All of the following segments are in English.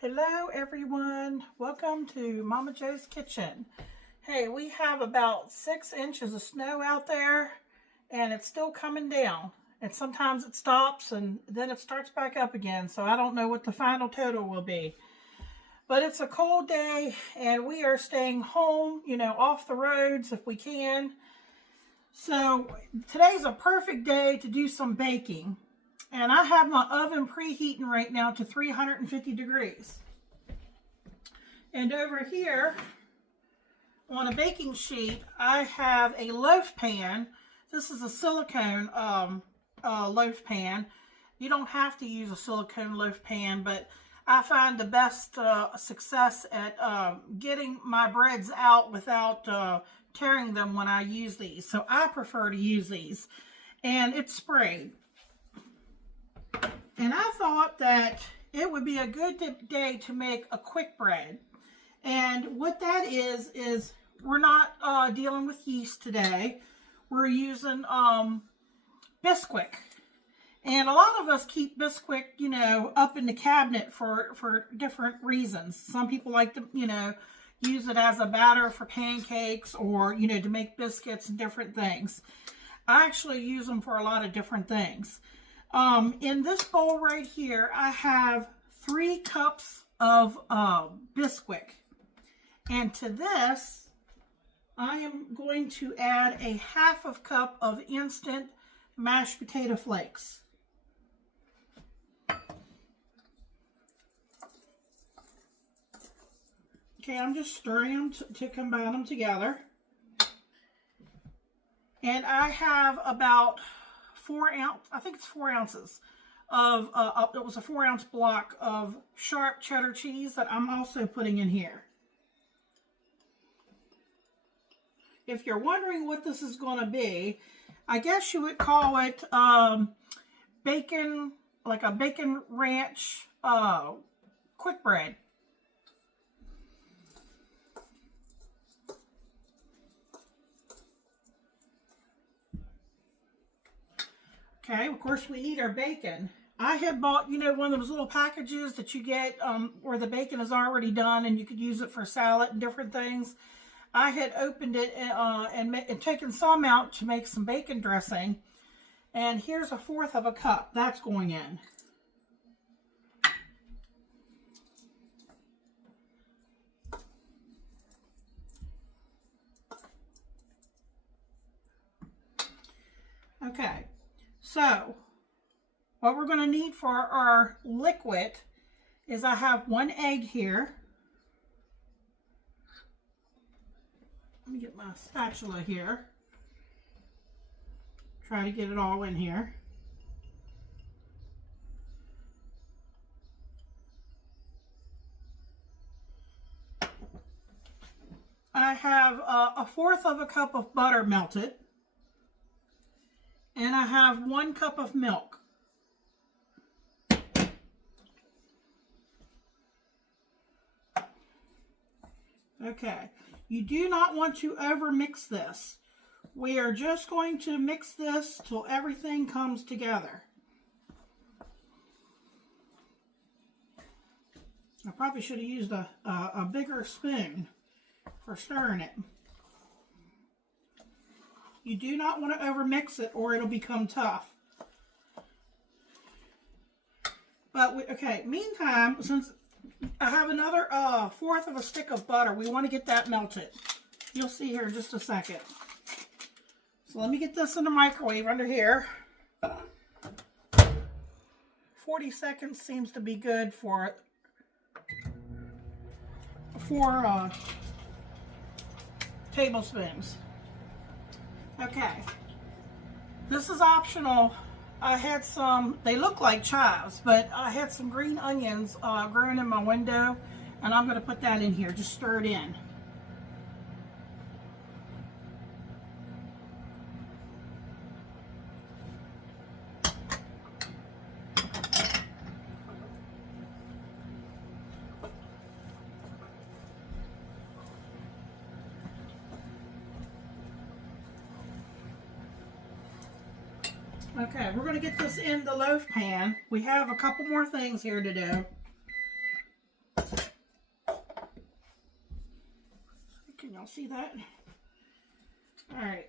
Hello everyone, welcome to Momma Jo's kitchen. Hey, we have about 6 inches of snow out there and it's still coming down. And sometimes it stops and then it starts back up again. So I don't know what the final total will be. But it's a cold day and we are staying home, off the roads if we can. So today's a perfect day to do some baking. And I have my oven preheating right now to 350 degrees. And over here on a baking sheet, I have a loaf pan. This is a silicone loaf pan. You don't have to use a silicone loaf pan, but I find the best success at getting my breads out without tearing them when I use these. So I prefer to use these. And it's sprayed. And I thought that it would be a good day to make a quick bread. And what that is we're not dealing with yeast today. We're using Bisque. And a lot of us keep Bisque, up in the cabinet for different reasons. Some people like to, use it as a batter for pancakes or, to make biscuits and different things. I actually use them for a lot of different things. In this bowl right here, I have 3 cups of Bisque. And to this, I am going to add a half of cup of instant mashed potato flakes. Okay, I'm just stirring them to combine them together. And I have about 4 ounces, I think it's 4 ounces of, it was a 4-ounce block of sharp cheddar cheese that I'm also putting in here. If you're wondering what this is going to be, I guess you would call it bacon, like a bacon ranch quick bread. Okay, of course we need our bacon. I had bought, one of those little packages that you get where the bacon is already done and you could use it for salad and different things. I had opened it and taken some out to make some bacon dressing. And here's 1/4 of a cup. That's going in. Okay. So, what we're going to need for our liquid is I have 1 egg here. Let me get my spatula here. Try to get it all in here. I have 1/4 of a cup of butter melted. And I have 1 cup of milk. Okay, you do not want to over mix this. We are just going to mix this till everything comes together. I probably should have used a bigger spoon for stirring it. You do not want to over mix it or it'll become tough. But, okay, meantime, since I have another 1/4 of a stick of butter, we want to get that melted. You'll see here in just a second. So let me get this in the microwave under here. 40 seconds seems to be good for 4 tablespoons. Okay, this is optional. I had some, they look like chives, but I had some green onions growing in my window, and I'm going to put that in here. Just stir it in. Okay, we're going to get this in the loaf pan. We have a couple more things here to do. y'all see that? All right.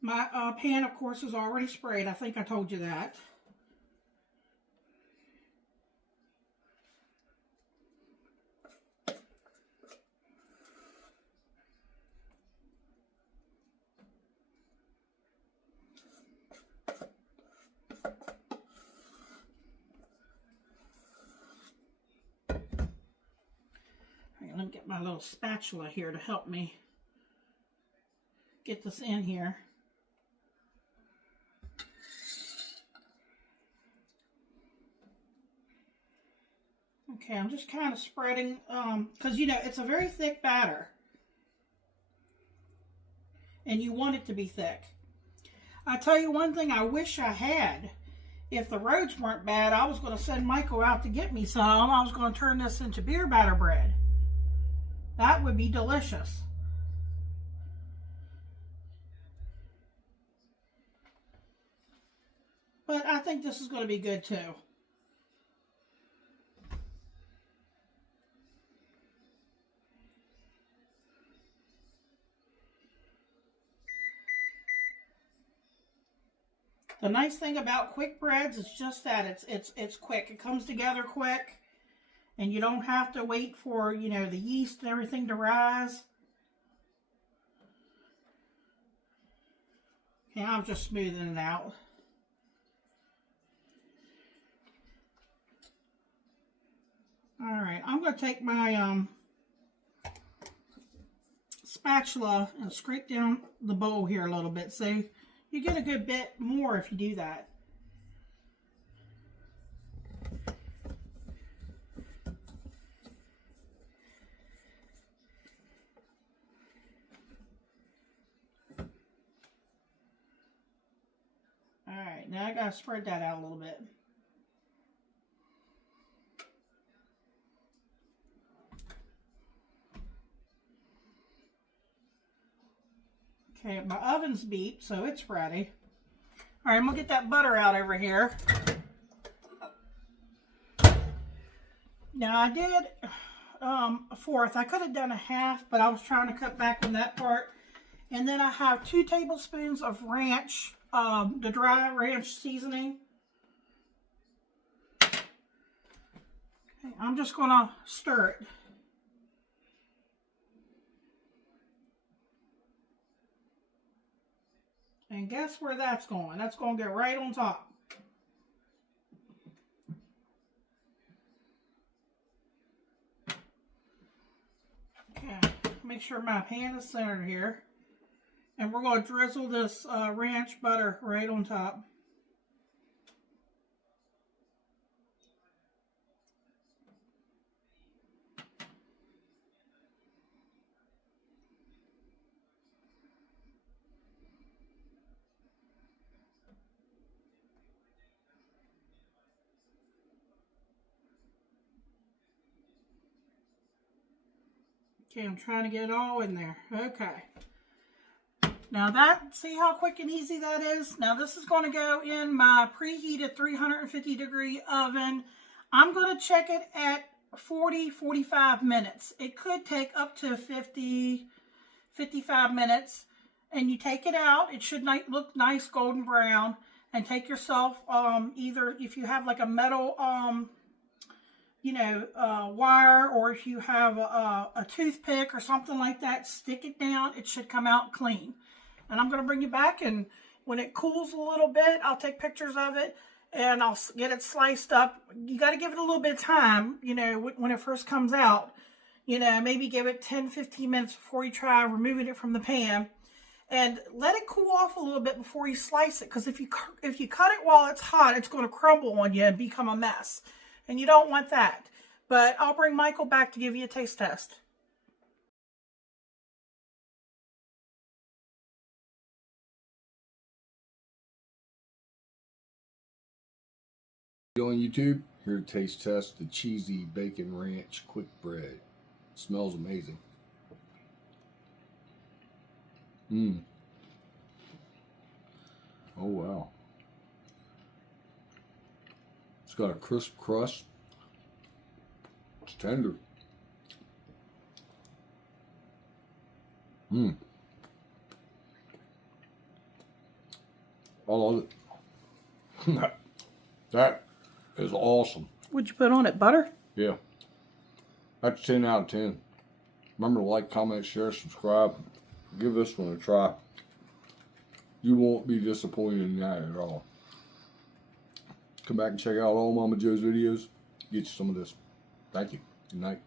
My pan, of course, is already sprayed. I think I told you that. Let me get my little spatula here to help me get this in here. Okay, I'm just kind of spreading, because you know, it's a very thick batter. And you want it to be thick. I tell you one thing I wish I had. If the roads weren't bad, I was going to send Michael out to get me some. I was going to turn this into beer batter bread. That would be delicious. But I think this is going to be good too. The nice thing about quick breads is just that it's quick. It comes together quick. And you don't have to wait for, you know, the yeast and everything to rise. Okay, I'm just smoothing it out. Alright, I'm going to take my spatula and scrape down the bowl here a little bit. So you get a good bit more if you do that. Alright, now I gotta spread that out a little bit. Okay, my oven's beeped, so it's ready. Alright, I'm gonna get that butter out over here. Now I did a fourth. I could have done a half, but I was trying to cut back on that part. And then I have 2 tablespoons of ranch. The dry ranch seasoning. Okay, I'm just going to stir it. And guess where that's going? That's going to get right on top. Okay, make sure my pan is centered here. And we're going to drizzle this ranch butter right on top. Okay, I'm trying to get it all in there. Okay. Now that, see how quick and easy that is? Now this is going to go in my preheated 350 degree oven. I'm going to check it at 40-45 minutes. It could take up to 50-55 minutes. And you take it out. It should look nice golden brown. And take yourself, either if you have like a metal, wire, or if you have a toothpick or something like that, stick it down. It should come out clean. And I'm going to bring you back, and when it cools a little bit, I'll take pictures of it, and I'll get it sliced up. You got to give it a little bit of time, you know, when it first comes out. You know, maybe give it 10-15 minutes before you try removing it from the pan. And let it cool off a little bit before you slice it, because if you cut it while it's hot, it's going to crumble on you and become a mess. And you don't want that. But I'll bring Michael back to give you a taste test. On YouTube, here to taste test the cheesy bacon ranch quick bread. Smells amazing. Oh wow. It's got a crisp crust. It's tender. I love it. That is awesome. What'd you put on it? Butter? Yeah. That's 10 out of 10. Remember to like, comment, share, subscribe. Give this one a try. You won't be disappointed in that at all. Come back and check out all Momma Jo's videos. Get you some of this. Thank you. Good night.